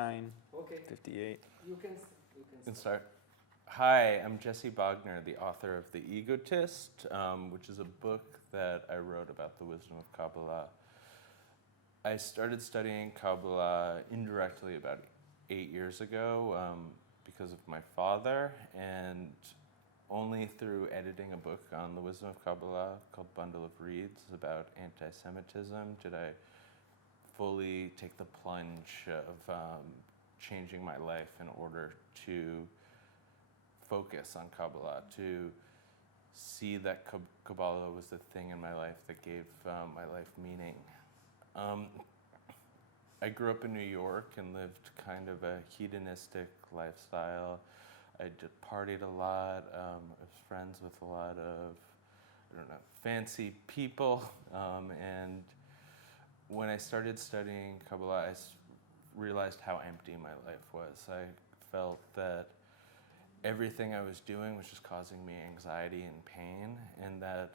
59, Okay. 58. You can Start. Hi, I'm Jesse Bogner, the author of The Egotist, which is a book that I wrote about the wisdom of Kabbalah. I started studying Kabbalah indirectly about 8 years ago because of my father, and only through editing a book on the wisdom of Kabbalah called Bundle of Reeds about anti-Semitism did I fully take the plunge of changing my life in order to focus on Kabbalah, to see that Kabbalah was the thing in my life that gave my life meaning. I grew up in New York and lived kind of a hedonistic lifestyle. I partied a lot. I was friends with a lot of, fancy people. And when I started studying Kabbalah, I realized how empty my life was. I felt that everything I was doing was just causing me anxiety and pain, and that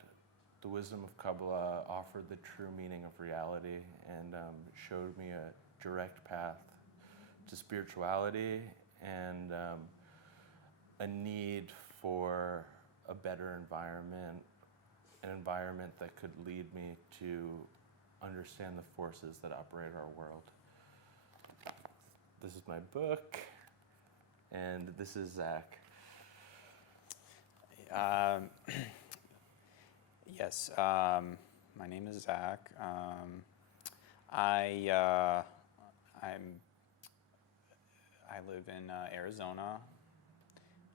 the wisdom of Kabbalah offered the true meaning of reality and showed me a direct path to spirituality and a need for a better environment, an environment that could lead me to understand the forces that operate our world. This is my book, and this is Zack. Yes, my name is Zack. I live in Arizona.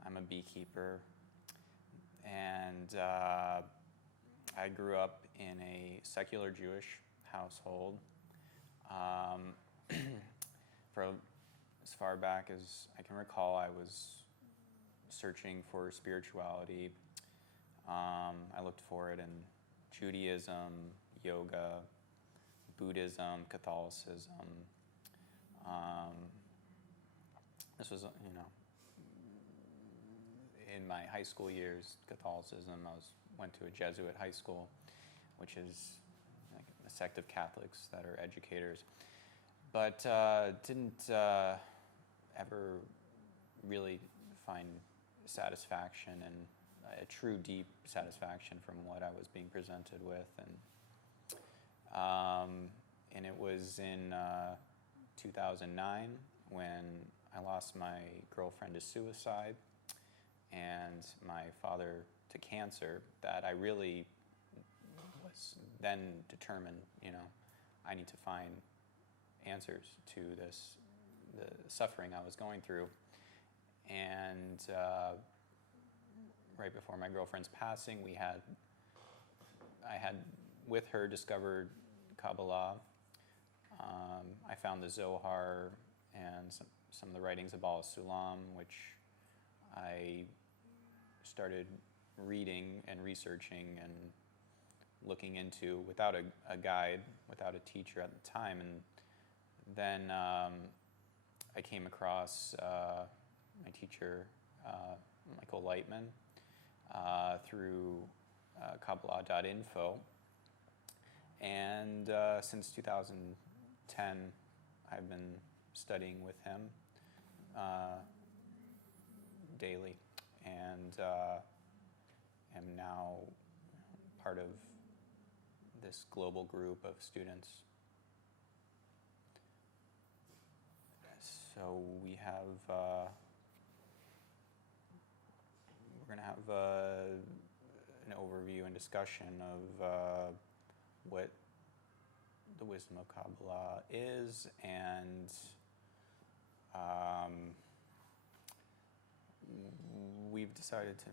I'm a beekeeper, and I grew up in a secular Jewish household. For as far back as I can recall, I was searching for spirituality. I looked for it in Judaism, yoga, Buddhism, Catholicism. This was, in my high school years, Catholicism. I went to a Jesuit high school, which is like a sect of Catholics that are educators, but didn't ever really find satisfaction and a true deep satisfaction from what I was being presented with, and it was in 2009 when I lost my girlfriend to suicide and my father to cancer that I really was then determined, I need to find answers to the suffering I was going through. And right before my girlfriend's passing, I had with her discovered Kabbalah. I found the Zohar and some of the writings of Baal Sulam, which I started reading and researching and looking into without a guide, without a teacher at the time. And then I came across my teacher, Michael Lightman, through Kabbalah.info. And since 2010, I've been studying with him daily, and am now part of this global group of students. So we have, we're going to have an overview and discussion of what the wisdom of Kabbalah is, and we've decided to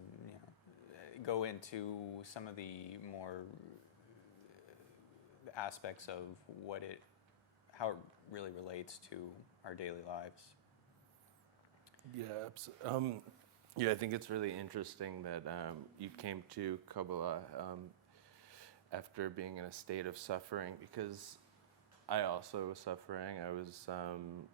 go into some of the more aspects of how it really relates to our daily lives. Yeah, I think it's really interesting that you came to Kabbalah after being in a state of suffering, because I also was suffering. I was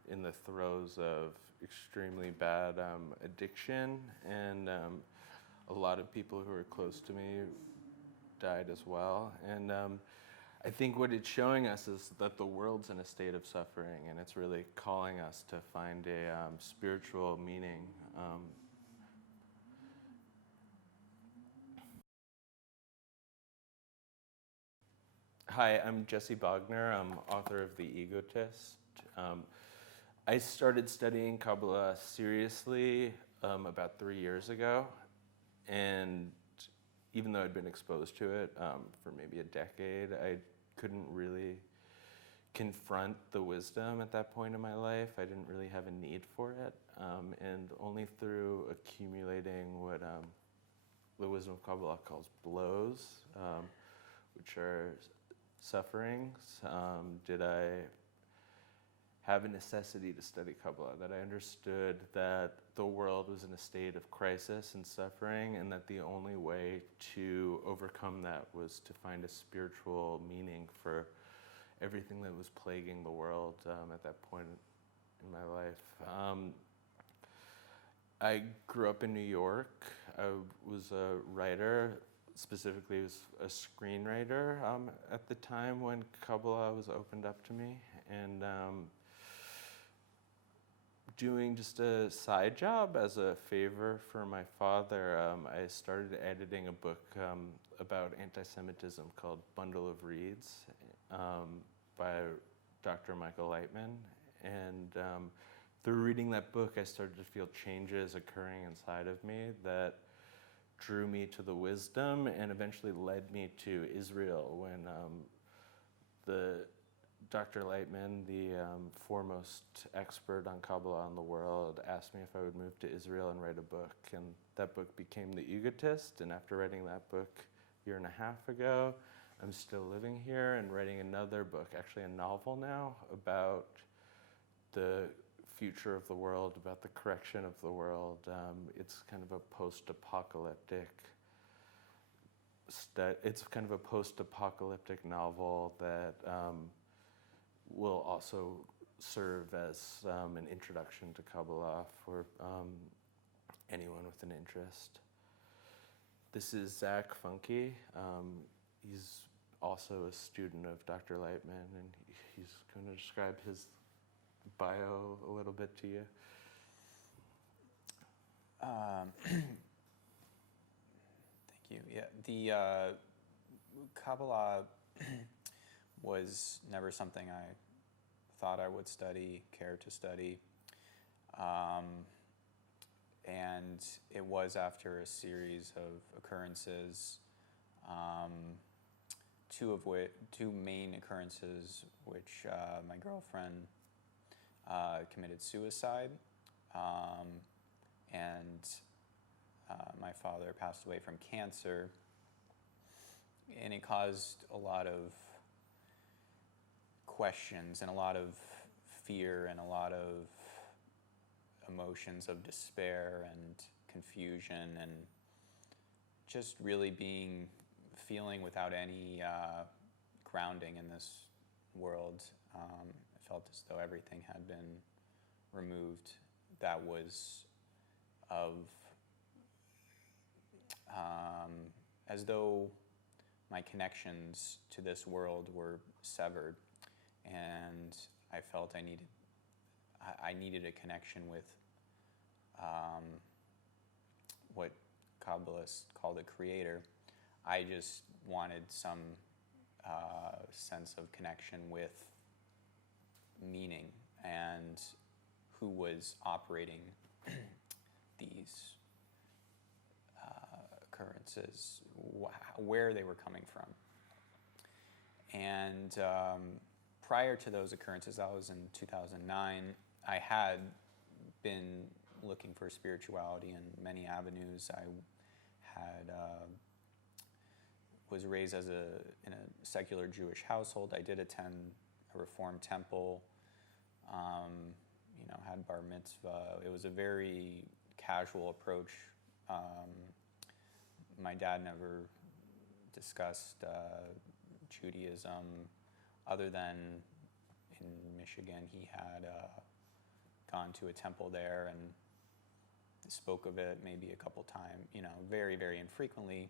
in the throes of extremely bad addiction, and a lot of people who were close to me died as well. And I think what it's showing us is that the world's in a state of suffering, and it's really calling us to find a spiritual meaning. Hi, I'm Jesse Bogner. I'm author of The Egotist. I started studying Kabbalah seriously about 3 years ago, and even though I'd been exposed to it for maybe a decade, I couldn't really confront the wisdom at that point in my life. I didn't really have a need for it, and only through accumulating what the wisdom of Kabbalah calls blows, which are sufferings, did I have a necessity to study Kabbalah, that I understood that the world was in a state of crisis and suffering, and that the only way to overcome that was to find a spiritual meaning for everything that was plaguing the world at that point in my life. I grew up in New York. I was a writer, specifically was a screenwriter at the time when Kabbalah was opened up to me, and doing just a side job as a favor for my father, I started editing a book about anti-Semitism called Bundle of Reeds by Dr. Michael Lightman. And through reading that book, I started to feel changes occurring inside of me that drew me to the wisdom and eventually led me to Israel when Dr. Lightman, the foremost expert on Kabbalah in the world, asked me if I would move to Israel and write a book. And that book became The Egotist. And after writing that book a year and a half ago, I'm still living here and writing another book, actually a novel now, about the future of the world, about the correction of the world. It's kind of a post-apocalyptic novel that will also serve as an introduction to Kabbalah for anyone with an interest. This is Zack Funky. He's also a student of Dr. Lightman, and he's going to describe his bio a little bit to you. Thank you. Yeah, the Kabbalah was never something I thought I would study, care to study. And it was after a series of occurrences, two main occurrences, which my girlfriend committed suicide, and my father passed away from cancer, and it caused a lot of questions and a lot of fear and a lot of emotions of despair and confusion, and just really feeling without any grounding in this world. It felt as though everything had been removed that was as though my connections to this world were severed, and I felt I needed a connection with what Kabbalists call the Creator. I just wanted some sense of connection with meaning and who was operating these occurrences, where they were coming from. And prior to those occurrences, that was in 2009, I had been looking for spirituality in many avenues. I had was raised in a secular Jewish household. I did attend a Reformed temple, had bar mitzvah. It was a very casual approach. My dad never discussed Judaism, other than in Michigan he had gone to a temple there and spoke of it maybe a couple times, very, very infrequently.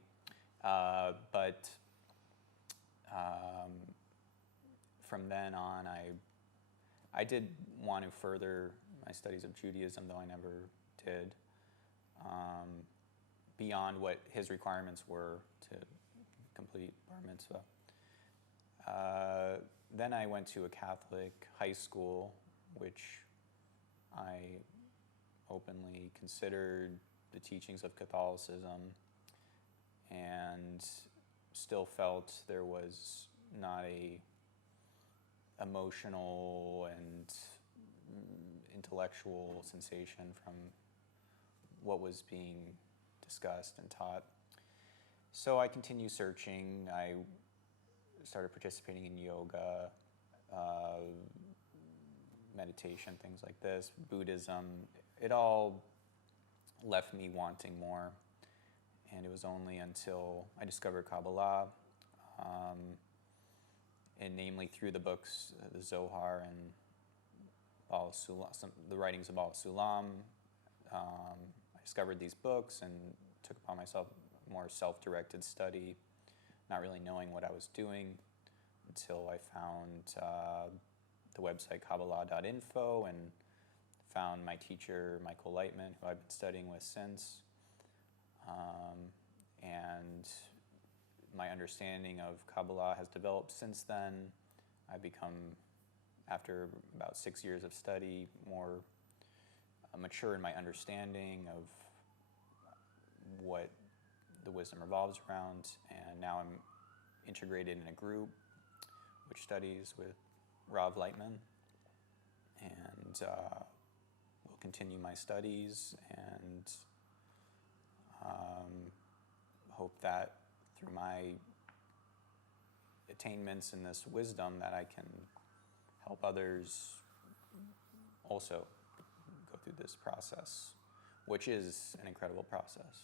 But from then on, I did want to further my studies of Judaism, though I never did, beyond what his requirements were to complete bar mitzvah. Then I went to a Catholic high school, which I openly considered the teachings of Catholicism, and still felt there was not a emotional and intellectual sensation from what was being discussed and taught. So I continued searching. I started participating in yoga, meditation, things like this, Buddhism. It all left me wanting more. And it was only until I discovered Kabbalah, and namely through the books, the Zohar and the writings of Baal Sulam, I discovered these books and took upon myself more self-directed study, not really knowing what I was doing until I found the website Kabbalah.info and found my teacher, Michael Lightman, who I've been studying with since. And my understanding of Kabbalah has developed since then. I've become, after about 6 years of study, more mature in my understanding of what the wisdom revolves around, and now I'm integrated in a group which studies with Rav Lightman, and will continue my studies, and hope that through my attainments in this wisdom that I can help others also go through this process, which is an incredible process.